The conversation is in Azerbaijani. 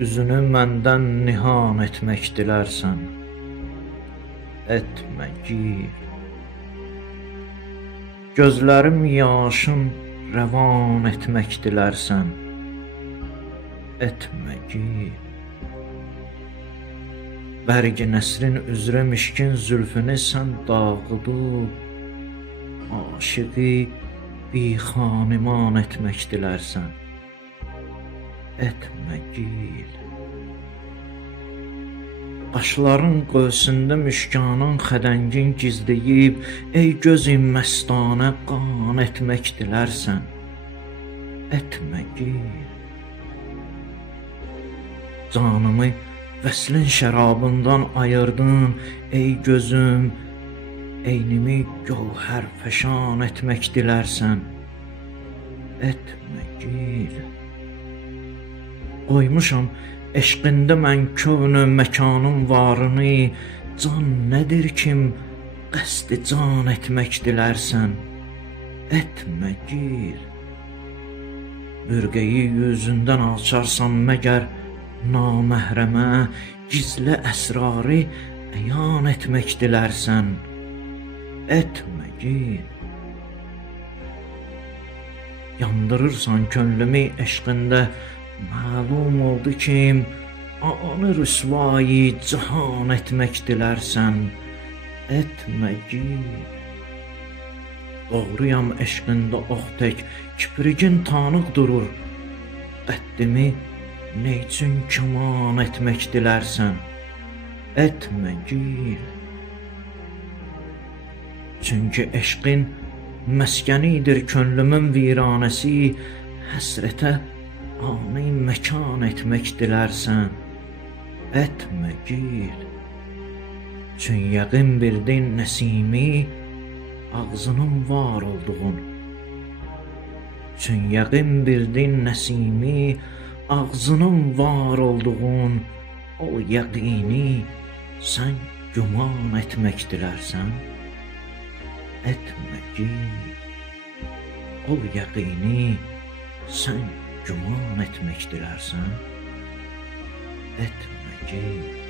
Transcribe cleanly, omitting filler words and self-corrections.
üzünü məndən nihan etmək dilərsən, etmə gir. Gözlərim yaşın rəvan etmək dilərsən, etmə gir. Bərgi nəsrin üzrə mişkin zülfünü sən dağıdıb, aşıqı bixaniman etmək dilərsən, etmə gil. Qaşların qövsündə müşkanın xədəngin gizləyib, ey gözüm məstanə qan etmək dilərsən, etmə gil. Canımı vəslin şərabından ayırdın, ey gözüm, eynimi gövhər fəşan etmək dilərsən, etmə gil. Qoymuşam eşqində mən kövnü məkanın varını, can nədir kim qəsdi can etmək dilərsən, etmə gil. Bürqəyi yüzündən alçarsan məgər naməhrəmə, gizli əsrarı əyan etmək dilərsən, etmə gil. Yandırırsan könlümü eşqində, məlum oldu kim anı rüsvayı cahan etmək dilərsən, etmə gil. Doğruyam eşqində ox tək, kiprigin tanıq durur, qəddimi neyçün kaman etmək dilərsən, etmə gil. Çünki eşqin məskənidir könlümün viranəsi, həsrətə ani məkan etmək dilərsən, etmə gil. Çün yəqin bildin nəsimi, ağzının var olduğun. Çün yəqin bildin nəsimi, ağzının var olduğun, o yəqini sən güman etmək dilərsən, etmə gil. O yəqini sən güman etmək dilərsən, etmə gil.